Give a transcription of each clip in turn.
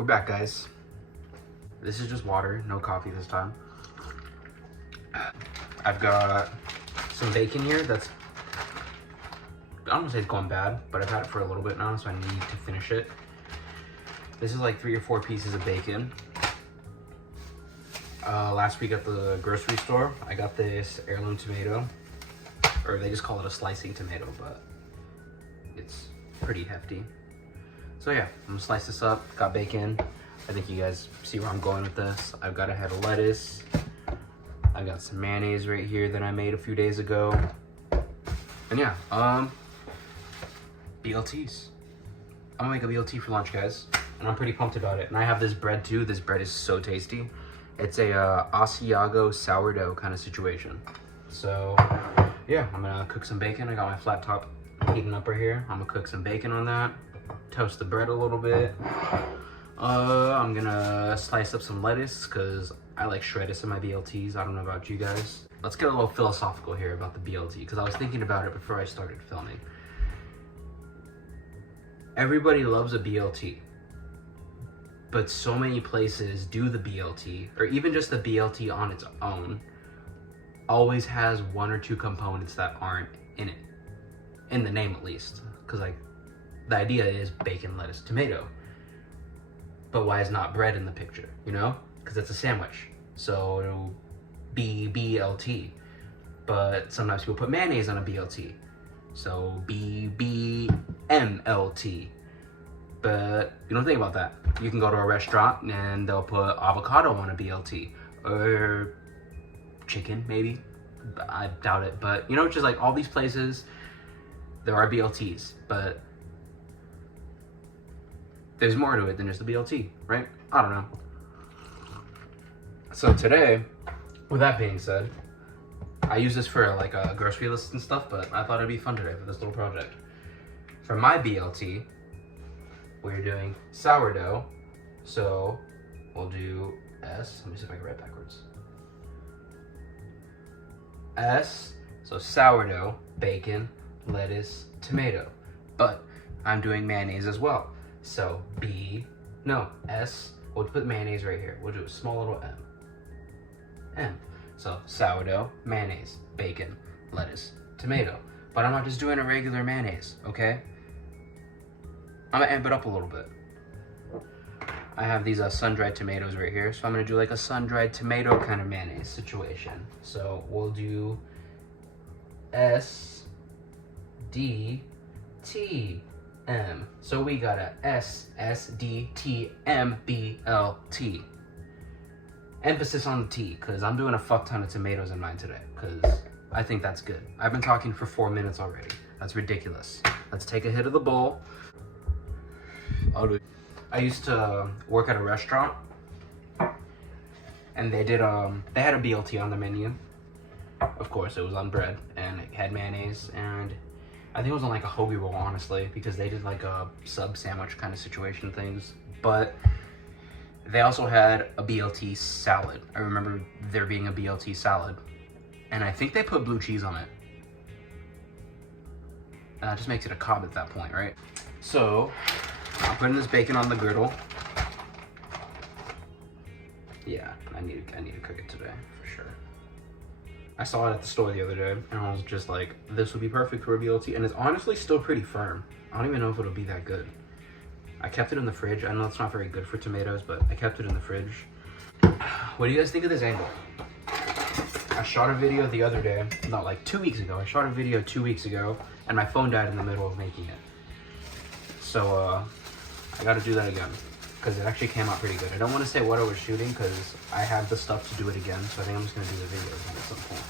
We're back, guys. This is just water, no coffee this time. I've got some bacon here that's, I don't want to say it's going bad, but I've had it for a little bit now, so I need to finish it. This is like 3 or 4 pieces of bacon. Last week at the grocery store, I got this heirloom tomato, or they just call it a slicing tomato, but it's pretty hefty. So yeah, I'm gonna slice this up. Got bacon. I think you guys see where I'm going with this. I've got a head of lettuce. I got some mayonnaise right here that I made a few days ago. And yeah, BLTs. I'm gonna make a BLT for lunch, guys, and I'm pretty pumped about it. And I have this bread too. This bread is so tasty. It's a Asiago sourdough kind of situation. So yeah, I'm gonna cook some bacon. I got my flat top heating up right here. I'm gonna cook some bacon on that. Toast the bread a little bit. I'm gonna slice up some lettuce because I like shredded in my BLTs. I don't know about you guys. Let's get a little philosophical here about the BLT because I was thinking about it before I started filming. Everybody loves a BLT, but so many places do the BLT, or even just the BLT on its own, always has 1 or 2 components that aren't in it, in the name at least. Because like, the idea is bacon, lettuce, tomato. But why is not bread in the picture, you know? Because it's a sandwich. So it'll be BLT. But sometimes people put mayonnaise on a BLT. So BMLT. But you don't think about that. You can go to a restaurant and they'll put avocado on a BLT. Or chicken, maybe. I doubt it. But you know, just like all these places, there are BLTs. But there's more to it than just a BLT, right? I don't know. So today, with that being said, I use this for like a grocery list and stuff, but I thought it'd be fun today for this little project. For my BLT, we're doing sourdough. So we'll do S. Let me see if I can write backwards. S, so sourdough, bacon, lettuce, tomato. But I'm doing mayonnaise as well. So S, we'll put mayonnaise right here. We'll do a small little M. M. So sourdough, mayonnaise, bacon, lettuce, tomato. But I'm not just doing a regular mayonnaise, okay? I'm gonna amp it up a little bit. I have these sun-dried tomatoes right here, so I'm gonna do like a sun-dried tomato kind of mayonnaise situation. So we'll do S, D, T, M. So we got a SSDTMBLT. Emphasis on the T, because I'm doing a fuck ton of tomatoes in mine today, because I think that's good. I've been talking for 4 minutes already. That's ridiculous. Let's take a hit of the bowl. I used to work at a restaurant, and they had a BLT on the menu. Of course, it was on bread, and it had mayonnaise, and I think it was on like a hoagie roll, honestly, because they did like a sub sandwich kind of situation things. But they also had a BLT salad. I remember there being a BLT salad, and I think they put blue cheese on it. It just makes it a Cobb at that point, right? So I'm putting this bacon on the griddle. Yeah, I need to cook it today for sure. I saw it at the store the other day, and I was just like, this would be perfect for a BLT, and it's honestly still pretty firm. I don't even know if it'll be that good. I kept it in the fridge. I know it's not very good for tomatoes, but I kept it in the fridge. What do you guys think of this angle? I shot a video the other day, not like 2 weeks ago. I shot a video 2 weeks ago, and my phone died in the middle of making it. So I gotta do that again, because it actually came out pretty good. I don't want to say what I was shooting, because I have the stuff to do it again, so I think I'm just gonna do the video again at some point.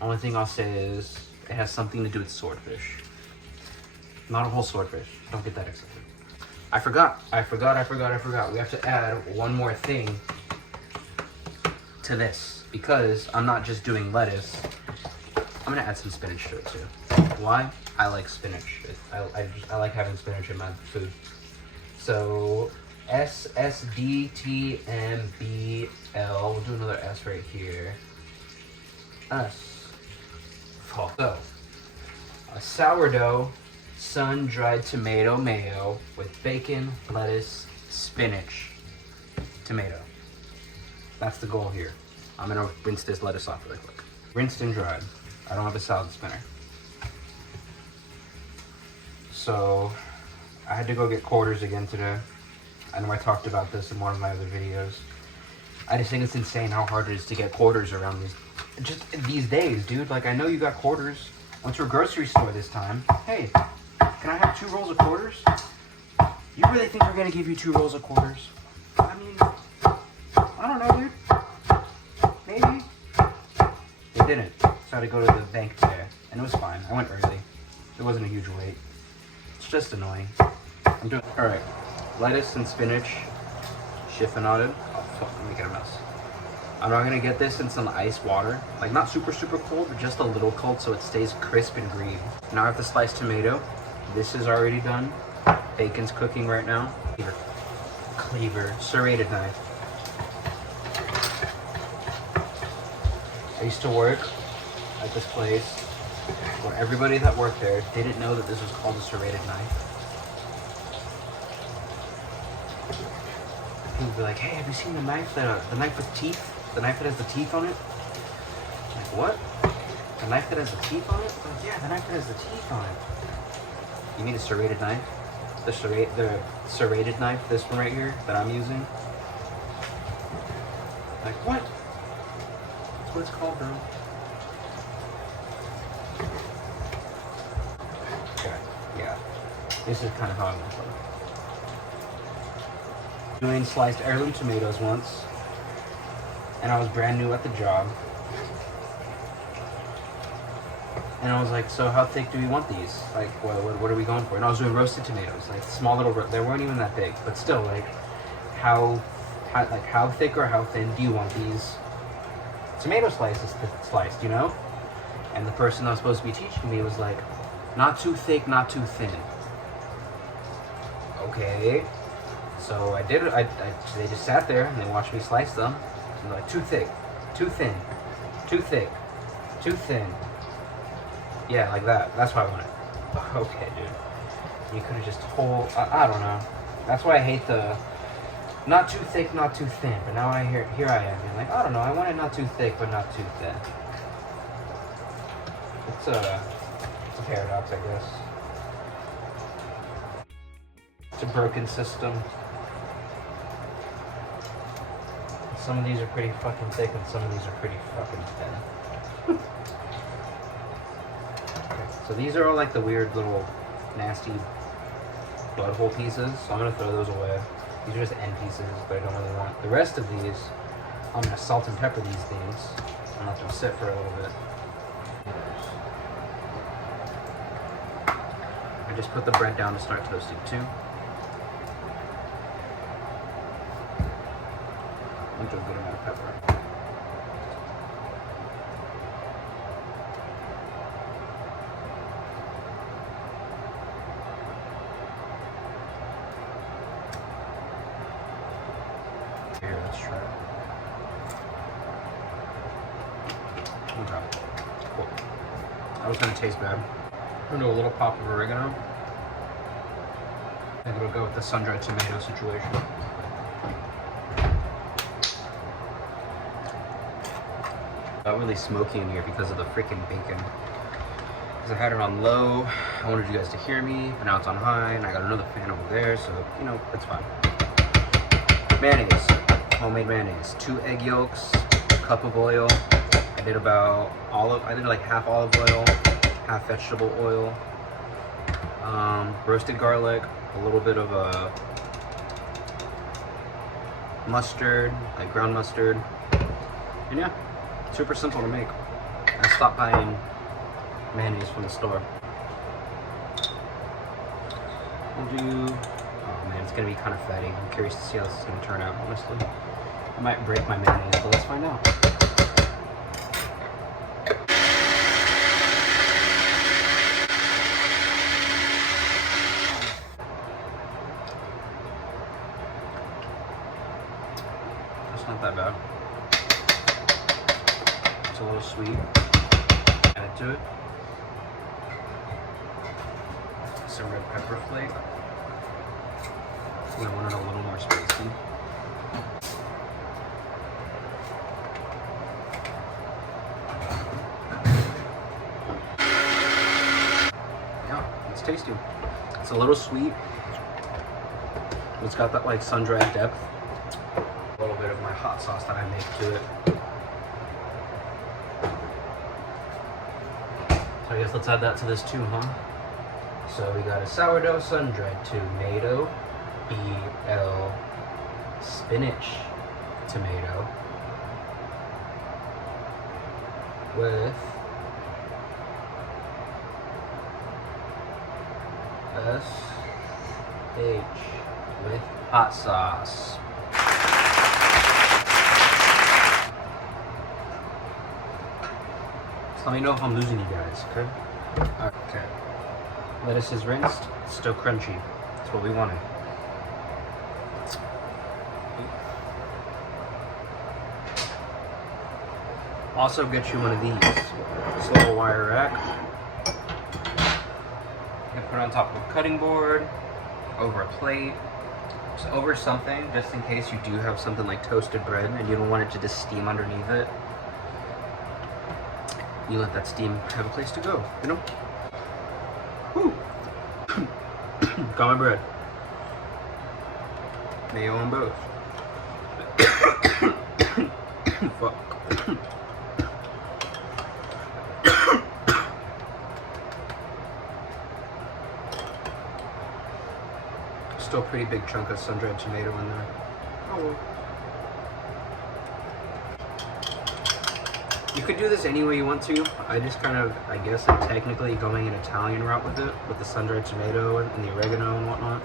Only thing I'll say is, it has something to do with swordfish. Not a whole swordfish. Don't get that excited. I forgot. We have to add one more thing to this, because I'm not just doing lettuce. I'm gonna add some spinach to it too. Why? I like spinach. I like having spinach in my food. So SSDTMBL. We'll do another S right here. S. So a sourdough sun-dried tomato mayo with bacon, lettuce, spinach, tomato. That's the goal here. I'm gonna rinse this lettuce off really quick. Rinsed and dried. I don't have a salad spinner. So I had to go get quarters again today. I know I talked about this in one of my other videos. I just think it's insane how hard it is to get quarters around these days, dude. Like, I know you got quarters. Went to a grocery store this time. Hey, can I have 2 rolls of quarters? You really think they're gonna give you 2 rolls of quarters? I mean, I don't know, dude. Maybe. They didn't. So I had to go to the bank today, and it was fine. I went early. It wasn't a huge wait. It's just annoying. I'm doing all right. Lettuce and spinach, chiffonaded. Oh fuck, I'm making a mess. I'm not gonna get this in some ice water, like not super cold, but just a little cold so it stays crisp and green. Now I have to slice tomato. This is already done. Bacon's cooking right now. Cleaver, serrated knife. I used to work at this place where everybody that worked there didn't know that this was called a serrated knife. People would be like, "Hey, have you seen the knife the knife with teeth? The knife that has the teeth on it?" I'm like, what? The knife that has the teeth on it? Like, yeah, the knife that has the teeth on it. You mean a serrated knife? The serrated knife, this one right here that I'm using. Like, what? That's what it's called, bro. Okay, yeah. This is kind of how I'm gonna put it. Doing sliced heirloom tomatoes once, and I was brand new at the job. And I was like, so how thick do we want these? Like, what are we going for? And I was doing roasted tomatoes, like small little, they weren't even that big, but still, like, how thick or how thin do you want these tomato slices sliced, you know? And the person that was supposed to be teaching me was like, not too thick, not too thin. Okay. So I did it. They just sat there and they watched me slice them. And they're like, too thick, too thin, too thick, too thin. Yeah, like that. That's what I wanted. Okay, dude. You could have just told. I don't know. That's why I hate the not too thick, not too thin. But now here I am. Being like, I don't know. I want it not too thick, but not too thin. It's a paradox, I guess. It's a broken system. Some of these are pretty fucking thick, and some of these are pretty fucking thin. So these are all like the weird little nasty blood hole pieces, so I'm gonna throw those away. These are just end pieces, but I don't really want. The rest of these, I'm gonna salt and pepper these things and let them sit for a little bit. I just put the bread down to start toasting too. I'm gonna do a good amount of pepper. Here, let's try it. Okay. Cool. That was gonna taste bad. I'm gonna do a little pop of oregano. I think it'll go with the sun-dried tomato situation. Got really smoky in here because of the freaking bacon. Because I had it on low. I wanted you guys to hear me, but now it's on high, and I got another fan over there, so you know, it's fine. Mayonnaise. Homemade mayonnaise. 2 egg yolks, a cup of oil. I did like half olive oil, half vegetable oil, roasted garlic, a little bit of mustard, like ground mustard, and yeah, super simple to make. I stopped buying mayonnaise from the store. We'll do, oh man, it's gonna be kind of fatty. I'm curious to see how this is gonna turn out, honestly. I might break my mayonnaise, but let's find out. It's not that bad. It's a little sweet. Add it to it. some red pepper flake. I want it a little more spicy. Yeah, it's tasty. It's a little sweet. It's got that like sun-dried depth. A little bit of my hot sauce that I make to it. So I guess let's add that to this too, huh? So we got a sourdough sun-dried tomato, BL spinach tomato with SH with hot sauce. So let me know if I'm losing you guys, okay? Okay. Lettuce is rinsed, it's still crunchy. That's what we wanted. Also get you one of these. This little wire rack. You can put it on top of a cutting board, over a plate, just over something, just in case you do have something like toasted bread and you don't want it to just steam underneath it. You let that steam have a place to go, you know? Woo! Got my bread. Mayo on both. Fuck. Still a pretty big chunk of sun-dried tomato in there. Oh well. You could do this any way you want to. I just kind of, I guess, am technically going an Italian route with it, with the sun-dried tomato and the oregano and whatnot.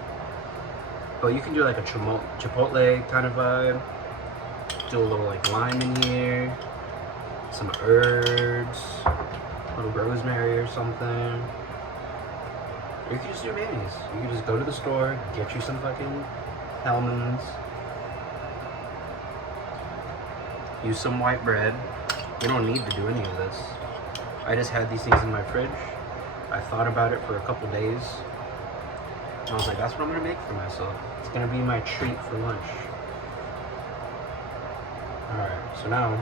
But you can do like a chipotle kind of vibe. Do a little like lime in here, some herbs, a little rosemary or something. Or you can just do mayonnaise. You can just go to the store, get you some fucking Hellmann's, use some white bread. You don't need to do any of this. I just had these things in my fridge. I thought about it for a couple days. And I was like, that's what I'm gonna make for myself. It's gonna be my treat for lunch. Alright, so now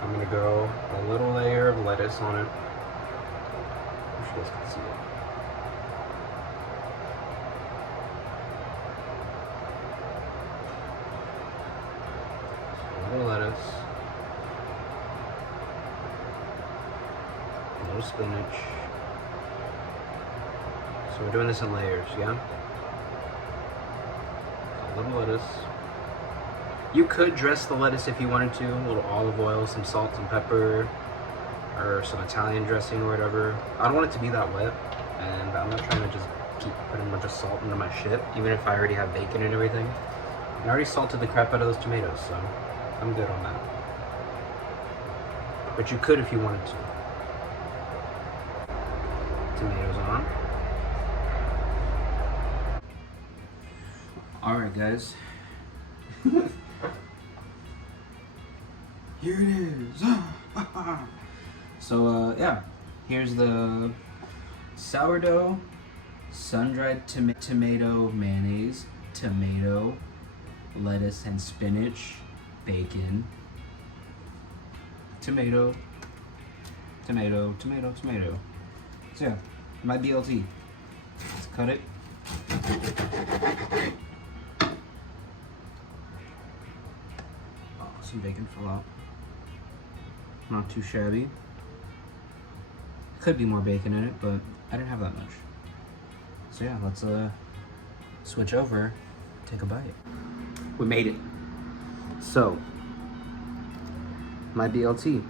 I'm gonna go a little layer of lettuce on it. I wish you guys could see it. So a little lettuce. A little spinach. So we're doing this in layers, yeah? A little lettuce. You could dress the lettuce if you wanted to, a little olive oil, some salt, some pepper, or some Italian dressing or whatever. I don't want it to be that wet, and I'm not trying to just keep putting a bunch of salt into my shit, even if I already have bacon and everything. I already salted the crap out of those tomatoes, so I'm good on that. But you could if you wanted to. Tomatoes on. Alright guys. Here it is. So yeah, here's the sourdough, sun-dried tomato mayonnaise, tomato, lettuce and spinach, bacon, tomato, tomato, tomato, tomato. So yeah, my BLT. Let's cut it. Oh, some bacon fell out. Not too shabby. Could be more bacon in it, but I didn't have that much. So yeah, let's switch over, take a bite. We made it. So, my BLT.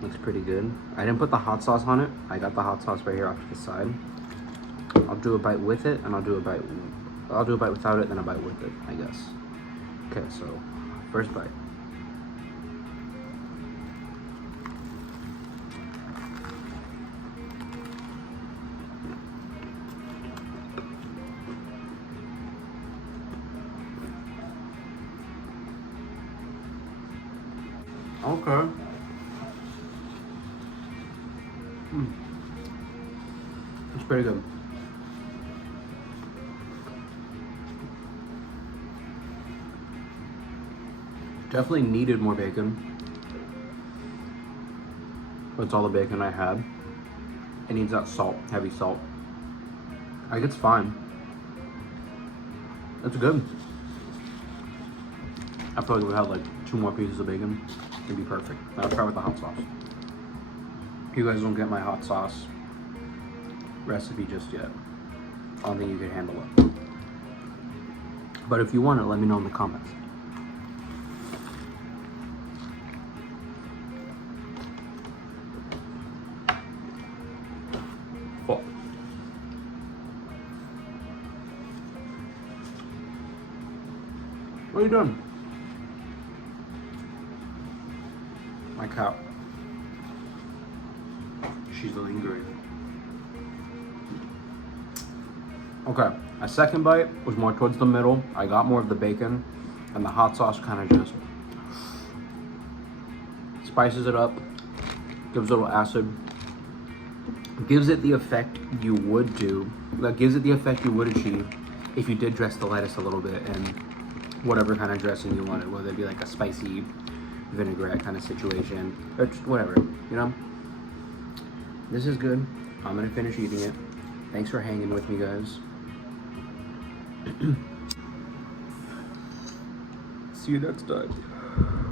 Looks pretty good. I didn't put the hot sauce on it. I got the hot sauce right here off to the side. I'll do a bite with it, and I'll do a bite without it, then a bite with it, I guess. Okay, so first bite. Okay. pretty good. Definitely needed more bacon. But it's all the bacon I had. It needs that salt, heavy salt. Like, it's fine. It's good. I feel like if we had like 2 more pieces of bacon, it'd be perfect. I'll try with the hot sauce. You guys don't get my hot sauce recipe just yet. I don't think you can handle it. But if you want it, let me know in the comments. Full. What are you doing? My cat. She's lingering. Okay, a second bite was more towards the middle. I got more of the bacon, and the hot sauce kind of just spices it up, gives it a little acid, gives it the effect you would do, that gives it the effect you would achieve if you did dress the lettuce a little bit and whatever kind of dressing you wanted, whether it be like a spicy vinaigrette kind of situation, or just whatever, you know? This is good. I'm gonna finish eating it. Thanks for hanging with me, guys. See you next time.